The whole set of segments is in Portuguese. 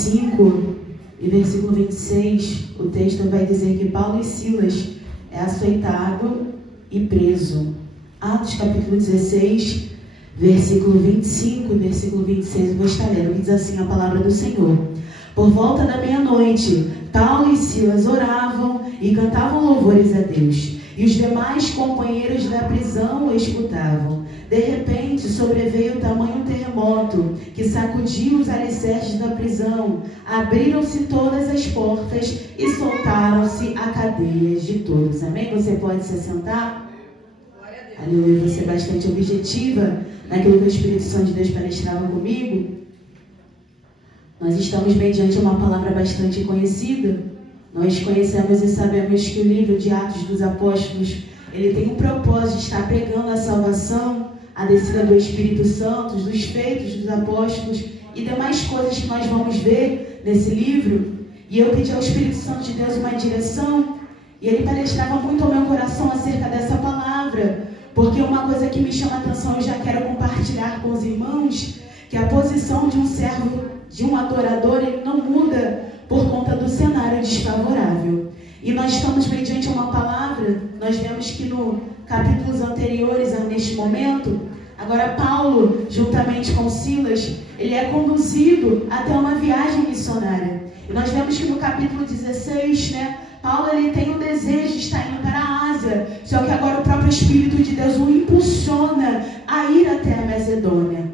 5 e versículo 26, o texto vai dizer que Paulo e Silas é açoitado e preso. Atos capítulo 16, versículo 25 e versículo 26, eu vou estar lendo, que diz assim a palavra do Senhor. Por volta da meia-noite, Paulo e Silas oravam e cantavam louvores a Deus, e os demais companheiros da prisão o escutavam. De repente, sobreveio tamanho terremoto que sacudiu os alicerces da prisão. Abriram-se todas as portas e soltaram-se as cadeias de todos. Amém? Você pode se assentar? Aleluia, você é bastante objetiva naquilo que o Espírito Santo de Deus palestrava comigo. Nós estamos mediante uma palavra bastante conhecida. Nós conhecemos e sabemos que o livro de Atos dos Apóstolos, ele tem um propósito de estar pregando a salvação, a descida do Espírito Santo, dos feitos dos apóstolos e demais coisas que nós vamos ver nesse livro. E eu pedi ao Espírito Santo de Deus uma direção, e ele palestrava muito ao meu coração acerca dessa palavra, porque uma coisa que me chama a atenção, eu já quero compartilhar com os irmãos, que a posição de um servo, de um adorador, ele não muda por conta do cenário desfavorável. E nós estamos mediante uma palavra, nós vemos que no capítulos anteriores a neste momento, agora Paulo, juntamente com Silas, ele é conduzido até uma viagem missionária. E nós vemos que no capítulo 16, Paulo ele tem um desejo de estar indo para a Ásia, só que agora o próprio Espírito de Deus o impulsiona a ir até a Macedônia,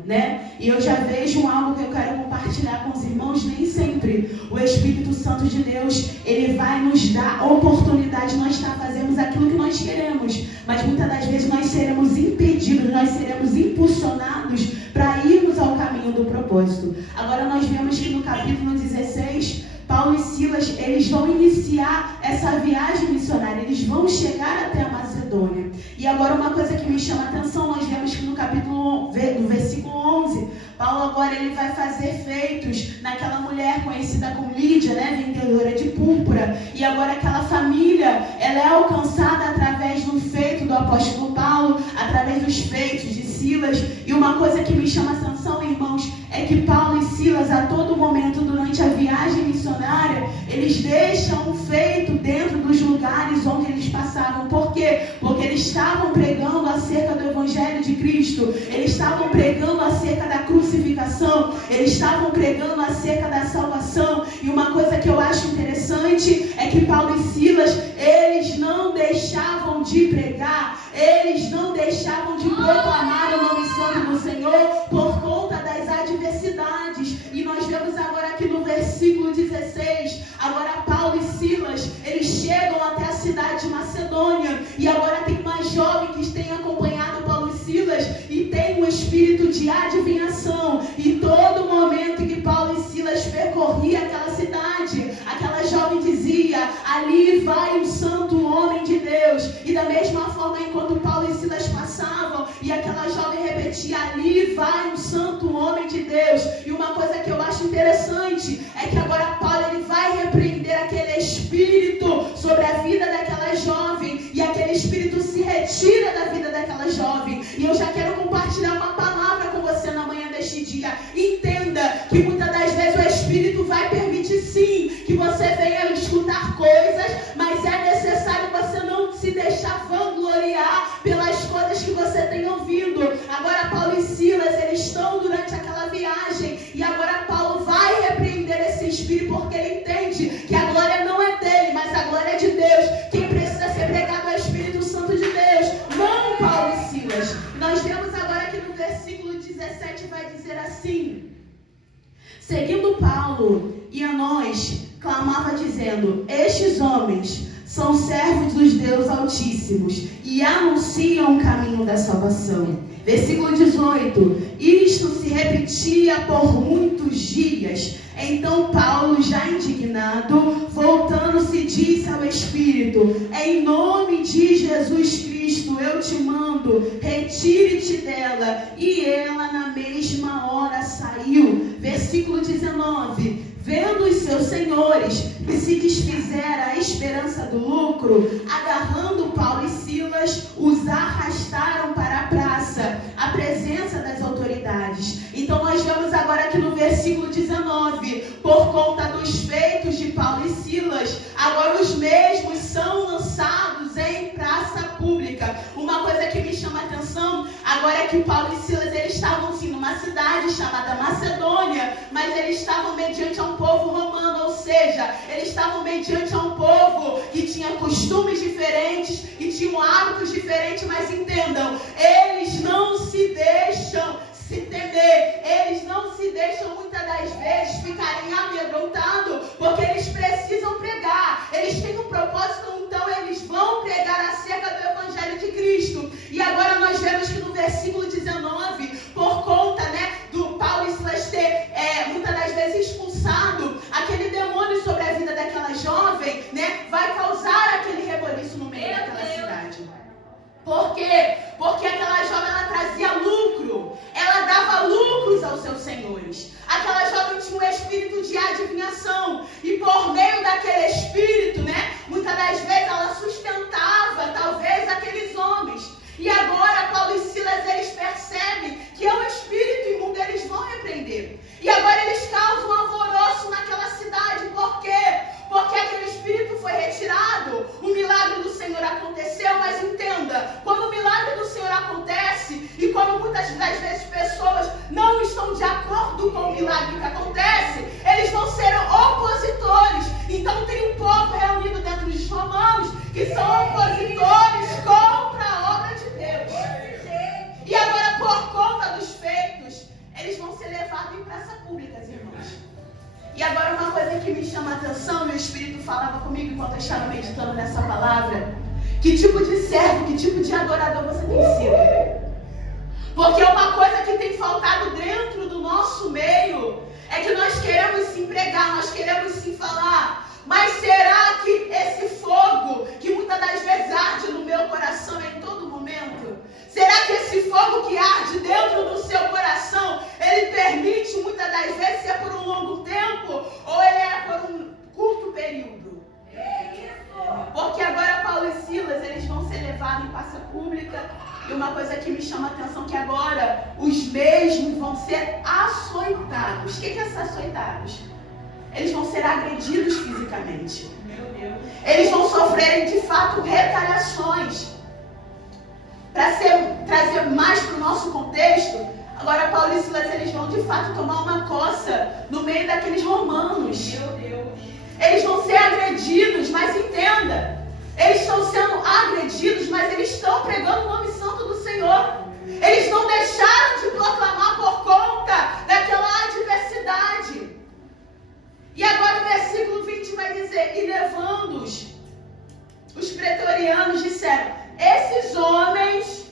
E eu já vejo algo que eu quero compartilhar com os irmãos. Nem sempre o Espírito Santo de Deus, ele vai nos dar a oportunidade de nós fazermos aquilo que nós queremos, mas muitas das vezes nós seremos impedidos, nós seremos impulsionados para irmos ao caminho do propósito. Agora nós vemos que no capítulo 16, Paulo e Silas, eles vão iniciar essa viagem missionária, eles vão chegar até a Macedônia. E agora uma coisa que me chama a atenção, nós vemos que no versículo 11, Paulo agora ele vai fazer feitos naquela mulher conhecida como Lídia, vendedora de púrpura. E agora aquela família, ela é alcançada através do feito do apóstolo Paulo, através dos feitos de Silas. E uma coisa que me chama a atenção, irmãos, é que Paulo e Silas, a todo momento durante a viagem missionária, eles deixam um feito dentro dos lugares onde eles passavam. Por quê? Porque eles estavam pregando acerca do Evangelho de Cristo, eles estavam pregando acerca da crucificação, eles estavam pregando acerca da salvação. E uma coisa que eu acho interessante é que Paulo e Silas, eles não deixavam de pregar, eles não deixavam de proclamar o nome santo do Senhor por conta das adversidades. E nós vemos agora aqui no versículo 16, agora Paulo e Silas, eles chegam até a cidade de Macedônia, e agora tem uma jovem que tem acompanhado Paulo e Silas e tem um espírito de adivinhação. E todo momento que Paulo e Silas percorriam aquela cidade, aquela jovem dizia: ali vai um santo homem de Deus. E da mesma forma, enquanto Paulo e Silas passavam, e aquela jovem repetia: ali vai um santo homem de Deus. E uma coisa que eu acho interessante é que agora Paulo ele vai repreender aquele espírito sobre a vida daquela jovem, e aquele espírito se retira da vida daquela jovem. E eu já quero compartilhar uma palavra com você na manhã deste dia. Entenda que muitas das vezes o Espírito vai permitir sim que você venha escutar coisas, mas é necessário você não se deixar vangloriar pelas coisas que você tem ouvido. Agora Paulo e Silas, eles estão durante aquela viagem, e agora Paulo vai repreender esse espírito, porque ele entende que a glória não é dele, mas a glória é de Deus. Quem precisa ser pregado é o Espírito Santo de Deus, não Paulo e Silas. Nós vemos agora que no versículo 17 vai dizer assim: seguindo Paulo e a nós, clamava dizendo: estes homens são servos dos Deus Altíssimos e anunciam o caminho da salvação. Versículo 18: isto se repetia por muitos dias. Então Paulo, já indignado, voltando-se, disse ao Espírito: em nome de Jesus Cristo eu te mando, retire-te dela. E ela na mesma hora saiu. Versículo 19: vendo os seus senhores que se desfizera a esperança do lucro, agarrando Paulo e Silas, os arrastaram para a praça, à presença das autoridades. Então nós vemos agora aqui no versículo 19, por conta dos feitos de Paulo e Silas, agora os mesmos são lançados em praça pública. Uma coisa que me chama a atenção agora é que Paulo e Silas, eles estavam sim numa cidade chamada Macedônia, mas eles estavam mediante a um povo romano, ou seja, eles estavam mediante a um povo que tinha costumes diferentes, que tinham hábitos diferentes, mas entendam, eles não se deixam se temer, eles não se deixam muitas das vezes ficarem amedrontados, porque eles precisam pregar, eles têm um propósito, então eles vão pregar acerca do Evangelho de Cristo. E agora nós vemos que no versículo 19, por conta do Paulo e Silas ter muitas das vezes expulsado aquele demônio sobre a vida daquela jovem, vai causar aquele reboliço no meio daquela cidade. Por quê? Porque aquela jovem, ela trazia lucro, ela dava lucros aos seus senhores. Aquela jovem tinha um espírito de adivinhação, e por meio daquele espírito, muitas das vezes ela sustentava, talvez, aqueles homens. E agora, Paulo e Silas, eles percebem que é um espírito imundo, eles vão repreender. E agora eles causam um alvoroço naquela cidade. Por quê? Porque aquele espírito foi retirado, o milagre do Senhor aconteceu, mas entenda, quando o milagre do Senhor acontece, e quando muitas das vezes pessoas não estão de acordo com o milagre que acontece, eles vão ser opositores. Então tem um povo reunido dentro dos romanos, que são opositores contra a obra de Deus. E agora, por conta dos feitos, eles vão ser levados em praça pública, irmãos. E agora uma coisa que me chama a atenção, meu espírito falava comigo enquanto eu estava meditando nessa palavra, que tipo de servo, que tipo de adorador você tem sido? Porque uma coisa que tem faltado dentro do nosso meio é que nós queremos sim pregar, nós queremos sim falar, mas será que esse fogo, que muitas das vezes arde no meu coração em todo momento, será que esse fogo que arde dentro do seu coração, ele permite muitas das vezes ser por um longo tempo, ou ele é por um curto período? Porque agora Paulo e Silas, eles vão ser levados em praça pública, e uma coisa que me chama a atenção é que agora os mesmos vão ser açoitados. O que é ser açoitados? Eles vão ser agredidos fisicamente. Eles vão sofrerem de fato retaliações. Para trazer mais para o nosso contexto, agora Paulo e Silas, eles vão de fato tomar uma coça no meio daqueles romanos. Eles vão ser agredidos, mas entenda, eles estão sendo agredidos, mas eles estão pregando o nome santo do Senhor. Eles não deixaram de proclamar por conta daquela adversidade. E agora o versículo 20 vai dizer, e levando-os, os pretorianos disseram, esses homens,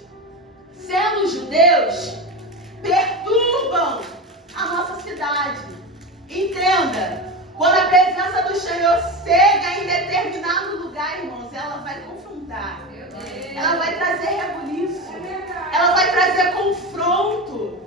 sendo judeus, perturbam a nossa cidade. Entenda, quando a presença do Senhor chega em determinado lugar, irmãos, ela vai confrontar. Ela vai trazer rebuliço. Ela vai trazer confronto.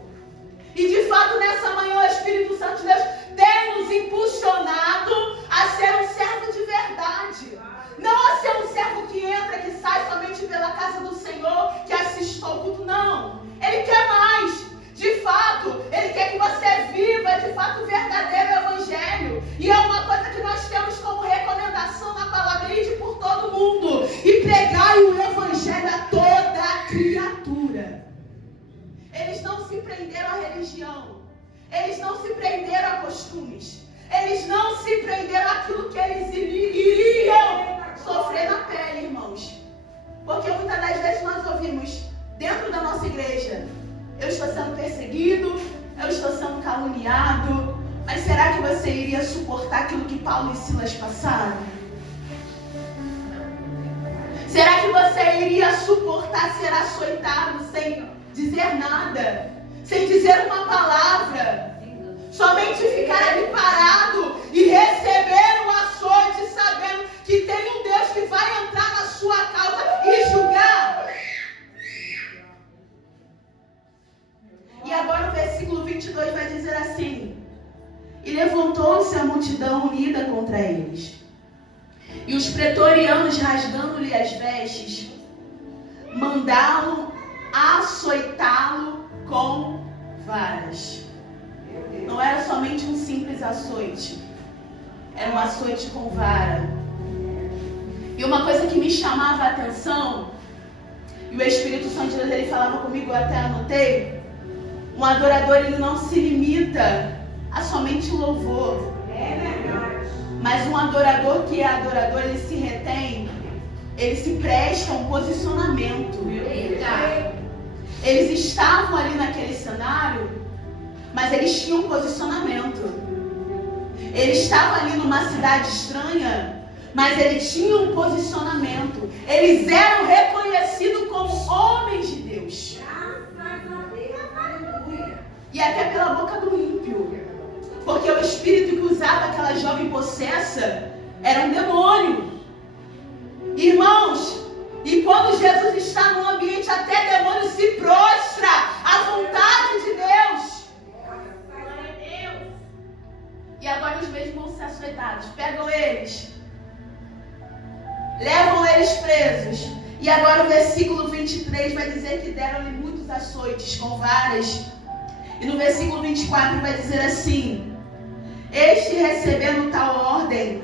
E de fato, nessa manhã, o Espírito Santo de Deus tem nos impulsionado a ser um servo de verdade. Não a ser um servo que entra, que sai somente pela casa do Senhor, que assiste ao culto, não. Ele quer mais. De fato, Ele quer que você viva de fato o verdadeiro Evangelho. E é uma coisa que nós temos como recomendação na palavra, ide por todo mundo e pregai o Evangelho a toda a criatura. Eles não se prenderam à religião. Eles não se prenderam a costumes. Eles não se prenderam àquilo que eles iriam sofrer na pele, irmãos. Porque muitas das vezes nós ouvimos dentro da nossa igreja, eu estou sendo perseguido, eu estou sendo caluniado, mas será que você iria suportar aquilo que Paulo e Silas passaram? Será que você iria suportar ser açoitado sem dizer nada, sem dizer uma palavra, somente ficar ali parado e receber um açoite, sabendo que tem um Deus que vai entrar na sua causa e julgar? E agora o versículo 22 vai dizer assim, e levantou-se a multidão unida contra eles, e os pretorianos, rasgando-lhe as vestes, mandaram açoitá-lo com varas. não era somente um simples açoite. Era um açoite com vara. E uma coisa que me chamava a atenção, e o Espírito Santo de Deus, ele falava comigo, eu até anotei, um adorador, ele não se limita a somente louvor. Mas um adorador que é adorador, ele se retém, ele se presta a um posicionamento. Eles estavam ali naquele cenário, mas eles tinham um posicionamento. Ele estava ali numa cidade estranha, mas ele tinha um posicionamento. Eles eram reconhecidos como homens de Deus. E até pela boca do ímpio. Porque o espírito que usava aquela jovem possessa era um demônio. Irmãos, e quando Jesus está no ambiente, até demônio se prostra à vontade de Deus. E agora os mesmos vão ser açoitados. Pegam eles, levam eles presos. E agora o versículo 23 vai dizer que deram-lhe muitos açoites com varas. E no versículo 24 vai dizer assim: este, recebendo tal ordem,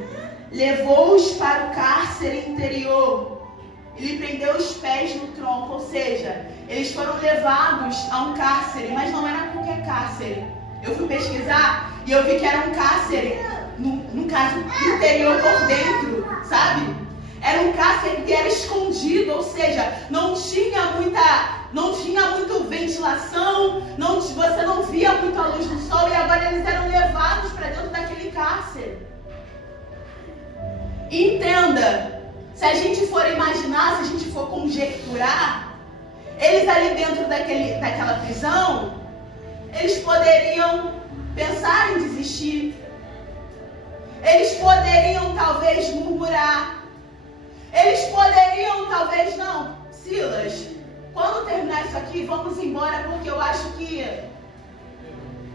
levou-os para o cárcere interior e lhe prendeu os pés no tronco. Ou seja, eles foram levados a um cárcere, mas não era qualquer cárcere. Eu fui pesquisar e eu vi que era um cárcere, no caso, interior por dentro, sabe? Era um cárcere que era escondido, ou seja, não tinha muita ventilação, você não via muito a luz do sol, e agora eles eram levados para dentro daquele cárcere. E entenda, se a gente for imaginar, se a gente for conjecturar, eles ali dentro daquela prisão, eles poderiam pensar em desistir. Eles poderiam talvez murmurar. Eles poderiam talvez, não, Silas, quando terminar isso aqui, vamos embora, porque eu acho que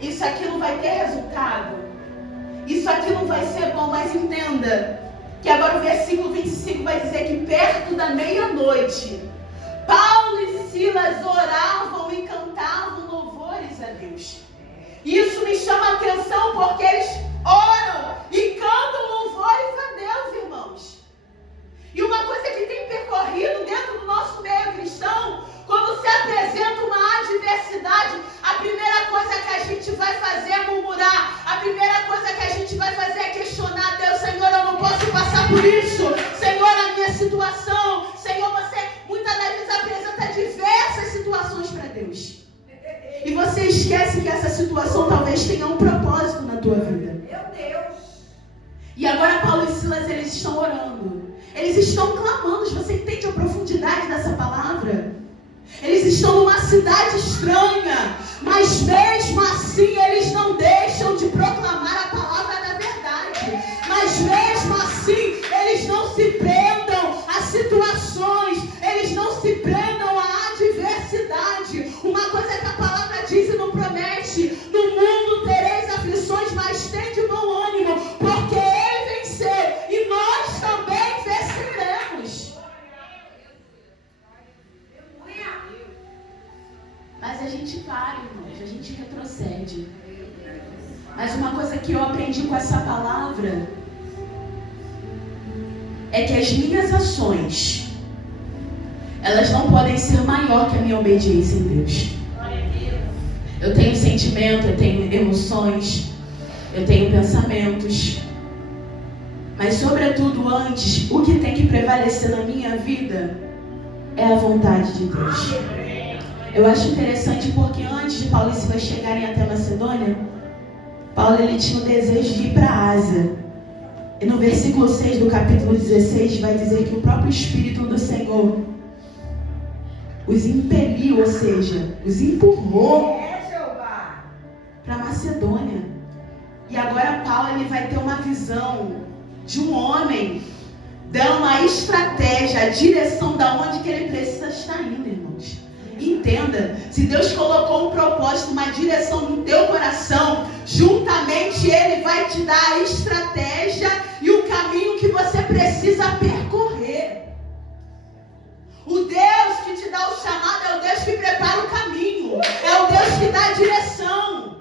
isso aqui não vai ter resultado. Isso aqui não vai ser bom. Mas entenda que agora o versículo 25 vai dizer que perto da meia-noite, Paulo e Silas oravam e cantavam louvores a Deus. Isso me chama a atenção porque eles oram e cantam louvores a Deus, irmãos. E uma coisa que tem percorrido dentro do nosso meio cristão, quando se apresenta uma adversidade, a primeira coisa que a gente vai fazer é murmurar. A primeira coisa que a gente vai fazer é questionar Deus. Senhor, eu não posso passar por isso. Senhor, a minha situação. Senhor, você muitas das vezes apresenta diversas situações para Deus. E você esquece que essa situação talvez tenha um propósito na tua vida. Meu Deus! E agora Paulo e Silas, eles estão orando. Eles estão clamando. Você entende a profundidade dessa palavra? Eles estão numa cidade estranha, mas mesmo assim eles não deixam de proclamar a palavra da verdade. Mas mesmo assim eles não se prendam a situações, eles não se prendam à adversidade. Uma coisa que a palavra diz e não promete: no mundo tereis aflições, mas tende bom ânimo, porque ele venceu e nós também venceremos. Mas a gente para, irmãos, a gente retrocede. Mas uma coisa que eu aprendi com essa palavra é que as minhas ações, elas não podem ser maior que a minha obediência em Deus. Eu tenho sentimento, eu tenho emoções, eu tenho pensamentos, mas sobretudo antes, o que tem que prevalecer na minha vida é a vontade de Deus. Eu acho interessante porque antes de Paulo e Silas chegarem até Macedônia, Paulo ele tinha o desejo de ir para a Ásia. E no versículo 6 do capítulo 16 vai dizer que o próprio Espírito do Senhor os impeliu, ou seja, os empurrou para Macedônia. E agora Paulo ele vai ter uma visão de um homem dando a estratégia, a direção da onde que ele precisa estar indo, irmãos. Entenda, se Deus colocou um propósito, uma direção no teu coração, juntamente Ele vai te dar a estratégia e o caminho que você precisa percorrer. O Deus que te dá o chamado é o Deus que prepara o caminho, é o Deus que dá a direção.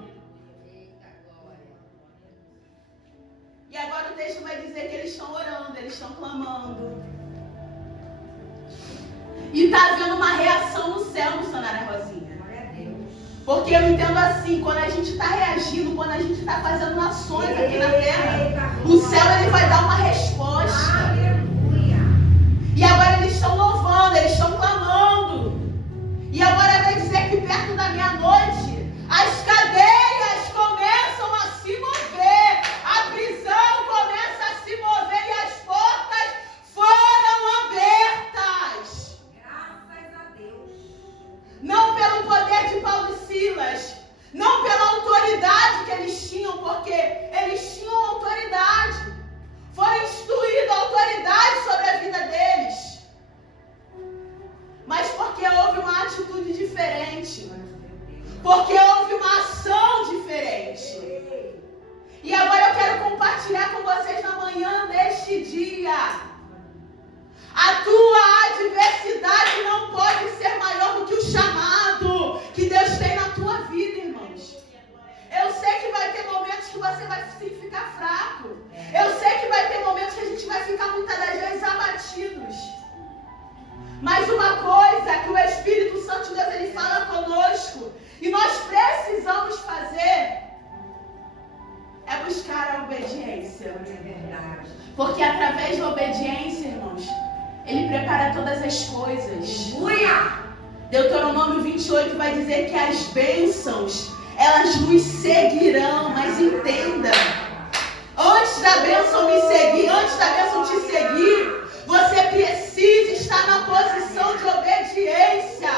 texto vai dizer que eles estão orando, eles estão clamando. E está havendo uma reação no céu, missionária Rosinha. Porque eu entendo assim, quando a gente está reagindo, quando a gente está fazendo ações aqui na terra, o céu ele vai dar uma resposta. E agora eles estão louvando, eles estão clamando. E agora vai dizer que perto da meia-noite, as cadeias começam a se mover, a prisão começa a se mover e as portas foram abertas. Graças a Deus. Não pelo poder de Paulo e Silas, não pela autoridade que eles tinham, porque eles tinham autoridade. Foram instruídos a autoridade sobre a vida deles. Mas porque houve uma atitude diferente. Porque houve uma ação diferente. E agora eu quero compartilhar com vocês na manhã deste dia. A tua adversidade não pode ser maior do que o chamado que Deus tem na tua vida, irmãos. Eu sei que vai ter momentos que você vai ficar fraco. Eu sei que vai ter momentos que a gente vai ficar muitas das vezes abatidos. Mas uma coisa que o Espírito Santo de Deus ele fala conosco e nós precisamos fazer é buscar a obediência. Porque através da obediência, irmãos, Ele prepara todas as coisas. Deuteronômio 28 vai dizer que as bênçãos, elas nos seguirão. Mas entenda, antes da bênção me seguir, antes da bênção te seguir, você precisa estar na posição de obediência.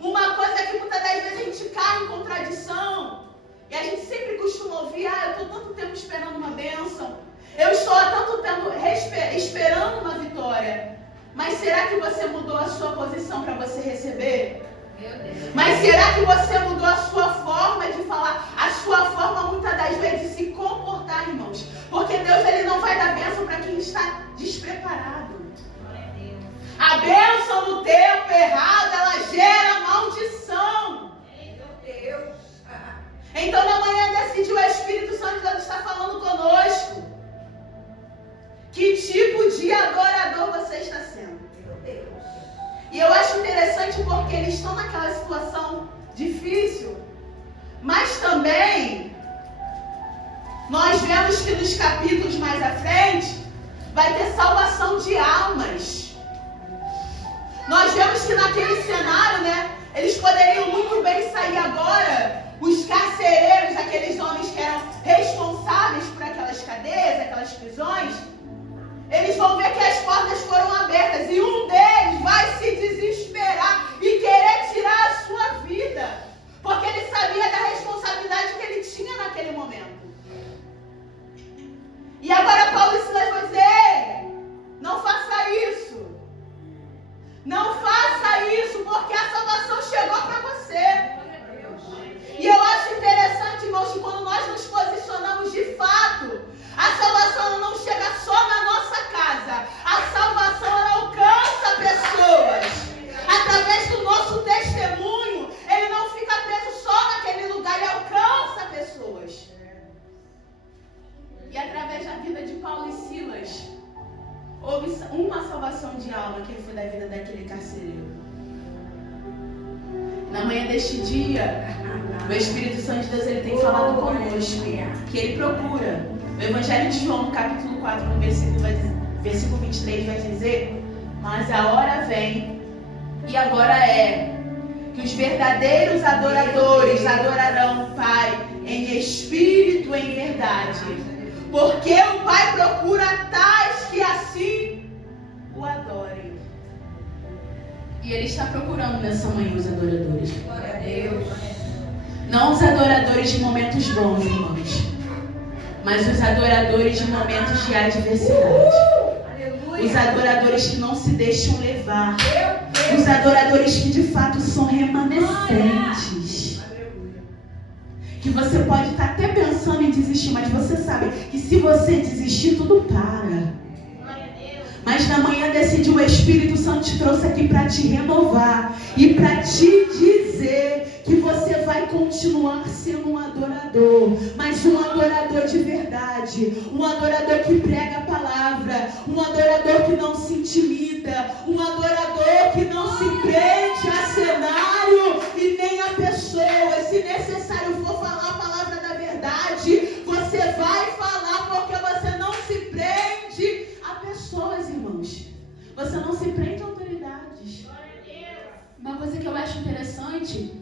Uma coisa que muitas das vezes a gente cai em contradição. E a gente sempre costuma ouvir, eu estou tanto tempo esperando uma bênção. Eu estou há tanto tempo esperando uma vitória. Mas será que você mudou a sua posição para você receber? Mas será que você mudou a sua forma de falar? A sua forma muitas das vezes de se comportar, irmãos. Porque Deus ele não vai dar bênção para quem está despreparado. A bênção no tempo errado, ela gera maldição. Então na manhã desse dia o Espírito Santo de Deus está falando conosco. Que tipo de adorador você está sendo? E eu acho interessante porque eles estão naquela situação difícil. Mas também nós vemos que nos capítulos mais à frente vai ter salvação de almas. Nós vemos que naquele cenário, eles poderiam muito bem sair agora, os carcereiros, aqueles homens que eram responsáveis por aquelas cadeias, aquelas prisões, eles vão ver que as portas foram abertas e um deles vai se desesperar e querer tirar a sua vida, porque ele sabia da responsabilidade que ele tinha naquele momento. E agora Paulo e Silas vão dizer, não faça isso. Não faça isso, porque a salvação chegou para você. E eu acho interessante, irmãos, que quando nós nos posicionamos de fato, a salvação não chega só na nossa casa. A salvação ela alcança pessoas. Através do nosso testemunho, ele não fica preso só naquele lugar, ele alcança pessoas. E através da vida de Paulo e Silas, houve uma salvação de alma que foi da vida daquele carcereiro. Na manhã deste dia, o Espírito Santo de Deus ele tem falado conosco que ele procura. O Evangelho de João, no capítulo 4, no versículo 23, vai dizer: mas a hora vem, e agora é, que os verdadeiros adoradores adorarão o Pai em espírito e em verdade. Porque o Pai procura tais que assim o adorem. E Ele está procurando nessa manhã os adoradores. Glória a Deus. Não os adoradores de momentos bons, irmãos, mas os adoradores de momentos de adversidade. Os adoradores que não se deixam levar. Os adoradores que de fato são remanescentes. Que você pode estar até pensando em desistir, mas você sabe que se você desistir, tudo para. Mas na manhã desse dia o Espírito Santo te trouxe aqui para te renovar e para te dizer que você vai continuar sendo um adorador, mas um adorador de verdade, um adorador que prega a palavra, um adorador que não se intimida, um adorador que não se prende a cenário e nem a pessoa. Se necessário for falar a palavra da verdade, você vai falar, porque você não se prende a pessoas, irmãos. Você não se prende a autoridades. Uma coisa que eu acho interessante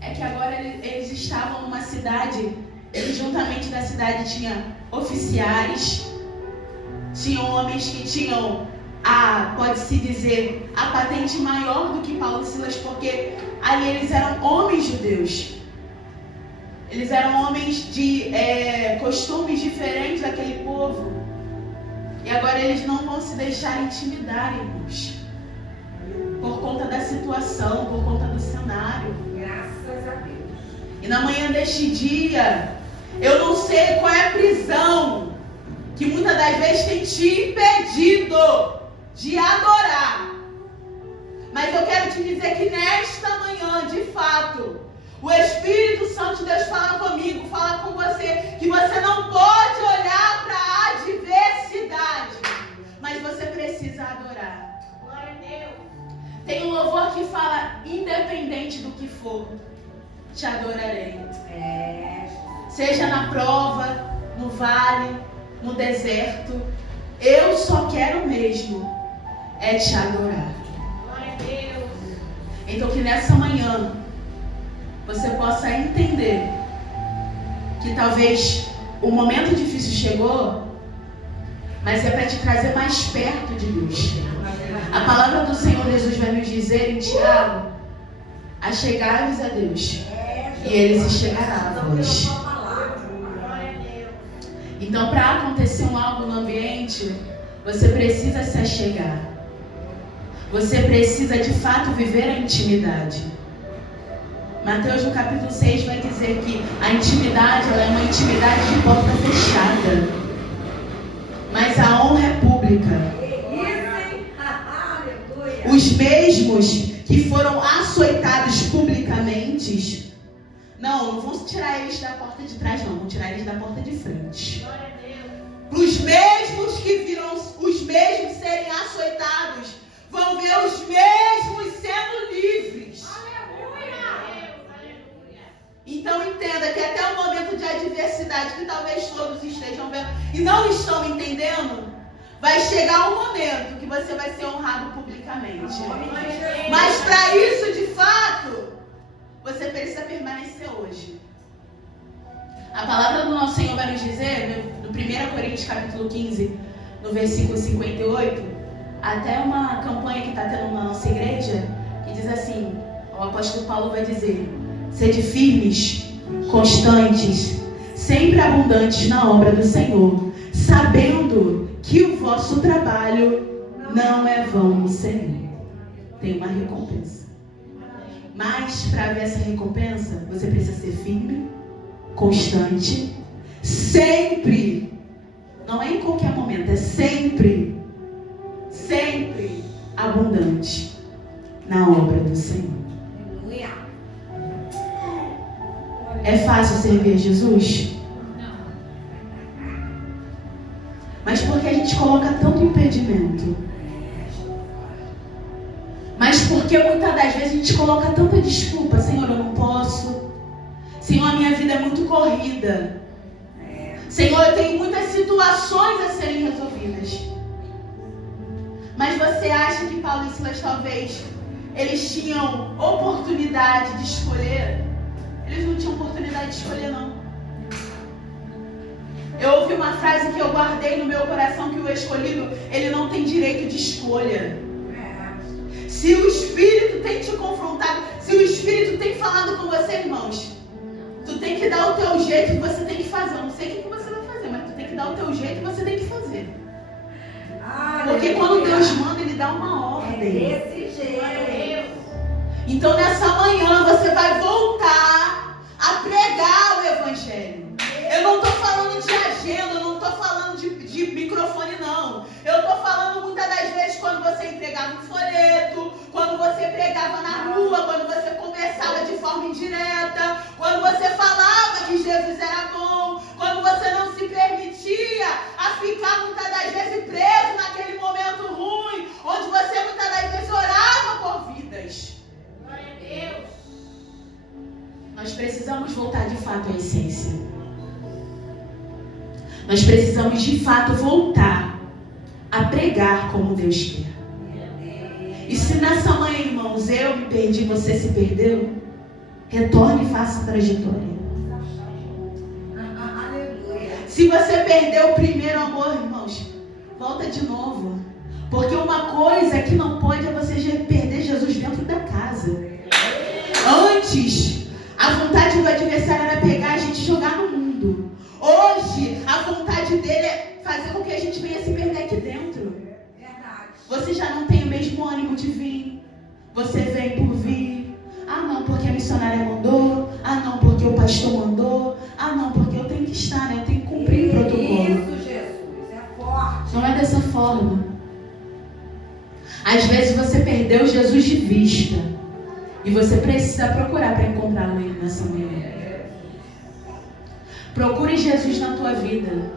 é que agora eles estavam numa cidade, e juntamente da cidade tinha oficiais, tinham homens que tinham pode-se dizer, a patente maior do que Paulo e Silas, porque ali eles eram homens judeus. Eles eram homens de costumes diferentes daquele povo. E agora eles não vão se deixar intimidar, irmãos, por conta da situação, por conta do cenário. Graças a Deus. E na manhã deste dia, eu não sei qual é a prisão que muitas das vezes tem te impedido de adorar. Mas eu quero te dizer que nesta manhã, de fato, o Espírito Santo de Deus fala comigo, fala com você, que você não pode olhar para a adversidade, mas você precisa adorar. Glória a Deus. Tem um louvor que fala, independente do que for, te adorarei. Seja na prova, no vale, no deserto, eu só quero mesmo te adorar. Glória a Deus. Então que nessa manhã você possa entender que talvez o momento difícil chegou, mas é para te trazer mais perto de Deus. A palavra do Senhor Jesus vai nos dizer em Tiago, achegai-vos a Deus, e Ele se chegará a vós. Então, para acontecer algo no ambiente, você precisa se achegar. Você precisa de fato viver a intimidade. Mateus no capítulo 6 vai dizer que a intimidade, ela é uma intimidade de porta fechada, mas a honra é pública. Os mesmos que foram açoitados publicamente, não vão tirar eles da porta de trás, não, vão tirar eles da porta de frente. Os mesmos que viram os mesmos serem açoitados, vão ver os mesmos sendo livres. Então entenda que até o momento de adversidade, que talvez todos estejam vendo e não estão entendendo, vai chegar um momento que você vai ser honrado publicamente. Mas para isso, de fato, você precisa permanecer hoje. A palavra do nosso Senhor vai nos dizer, no 1 Coríntios capítulo 15, no versículo 58, até uma campanha que está tendo na nossa igreja, que diz assim, o apóstolo Paulo vai dizer, sede firmes, constantes, sempre abundantes na obra do Senhor, sabendo que o vosso trabalho não é vão no Senhor. Tem uma recompensa. Mas para ver essa recompensa, você precisa ser firme, constante, sempre, não é em qualquer momento, é sempre abundante na obra do Senhor. É fácil servir a Jesus? Não. Mas porque a gente coloca tanto impedimento? Mas porque muitas das vezes a gente coloca tanta desculpa, Senhor, eu não posso. Senhor, a minha vida é muito corrida. Senhor, eu tenho muitas situações a serem resolvidas. Mas você acha que Paulo e Silas talvez eles tinham oportunidade de escolher? Eles não tinham oportunidade de escolher, não. Eu ouvi uma frase que eu guardei no meu coração, que o escolhido, ele não tem direito de escolha. Se o Espírito tem te confrontado, se o Espírito tem falado com você, irmãos, tu tem que dar o teu jeito e você tem que fazer. Eu não sei o que você vai fazer, mas tu tem que dar o teu jeito e você tem que fazer. Porque quando Deus manda, Ele dá uma ordem. Desse jeito. Então nessa manhã você vai voltar a pregar o Evangelho. Eu não estou falando de agenda, eu não estou falando de microfone, não. Eu um folheto, quando você pregava na rua, quando você conversava de forma indireta, quando você falava que Jesus era bom, quando você não se permitia a ficar muitas das vezes preso naquele momento ruim, onde você muitas das vezes orava por vidas. Glória a Deus. Nós precisamos voltar de fato à essência. Nós precisamos de fato voltar a pregar como Deus quer. E se nessa manhã, irmãos, eu me perdi, você se perdeu, retorne e faça a trajetória. Se você perdeu o primeiro amor, irmãos, volta de novo. Porque uma coisa que não pode é você perder Jesus dentro da casa. Antes, a vontade do adversário era pegar a gente e jogar no mundo. Hoje, a vontade dele é fazer com que a gente venha se perder aqui dentro. Você já não tem o mesmo ânimo de vir. Você vem por vir. Ah, não, porque a missionária mandou. Ah, não, porque o pastor mandou. Ah, não, porque eu tenho que estar, né? Eu tenho que cumprir o protocolo. Isso, Jesus, é forte. Não é dessa forma. Às vezes você perdeu Jesus de vista. E você precisa procurar para encontrá-lo nessa manhã. Procure Jesus na tua vida.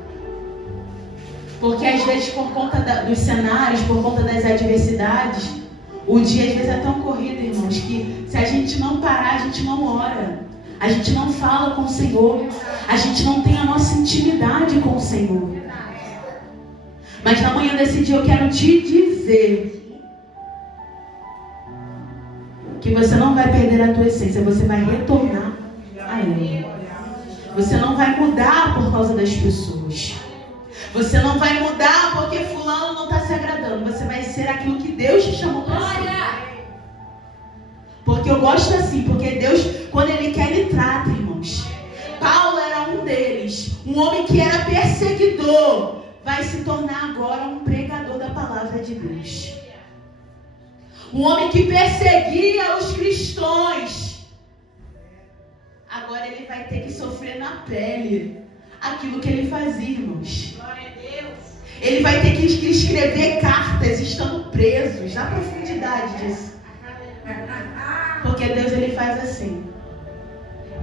Porque às vezes por conta dos cenários, por conta das adversidades, o dia às vezes é tão corrido, irmãos, que se a gente não parar, a gente não ora. A gente não fala com o Senhor. A gente não tem a nossa intimidade com o Senhor. Mas na manhã desse dia eu quero te dizer que você não vai perder a tua essência, você vai retornar a ela. Você não vai mudar por causa das pessoas. Você não vai mudar porque fulano não está se agradando. Você vai ser aquilo que Deus te chamou para ser. Porque eu gosto assim, porque Deus, quando Ele quer, Ele trata, irmãos. Paulo era um deles. Um homem que era perseguidor, vai se tornar agora um pregador da palavra de Deus. Um homem que perseguia os cristãos, agora ele vai ter que sofrer na pele aquilo que ele fazia, irmãos. Glória a Deus. Ele vai ter que escrever cartas estando presos, na profundidade disso. Porque Deus, ele faz assim.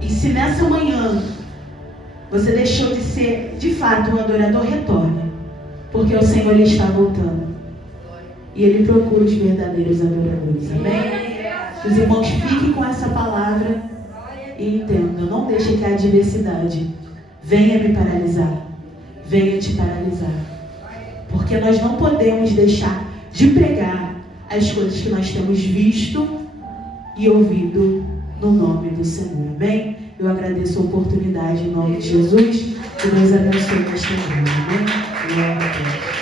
E se nessa manhã você deixou de ser de fato um adorador, retorne. Porque o Senhor, ele está voltando. E Ele procura os verdadeiros adoradores. Amém? Os irmãos, fiquem com essa palavra e entendam. Não deixem que a adversidade venha me paralisar. Venha te paralisar. Porque nós não podemos deixar de pregar as coisas que nós temos visto e ouvido no nome do Senhor. Amém? Eu agradeço a oportunidade em nome de Jesus. Que Deus abençoe nesta manhã. Amém? Glória a Deus.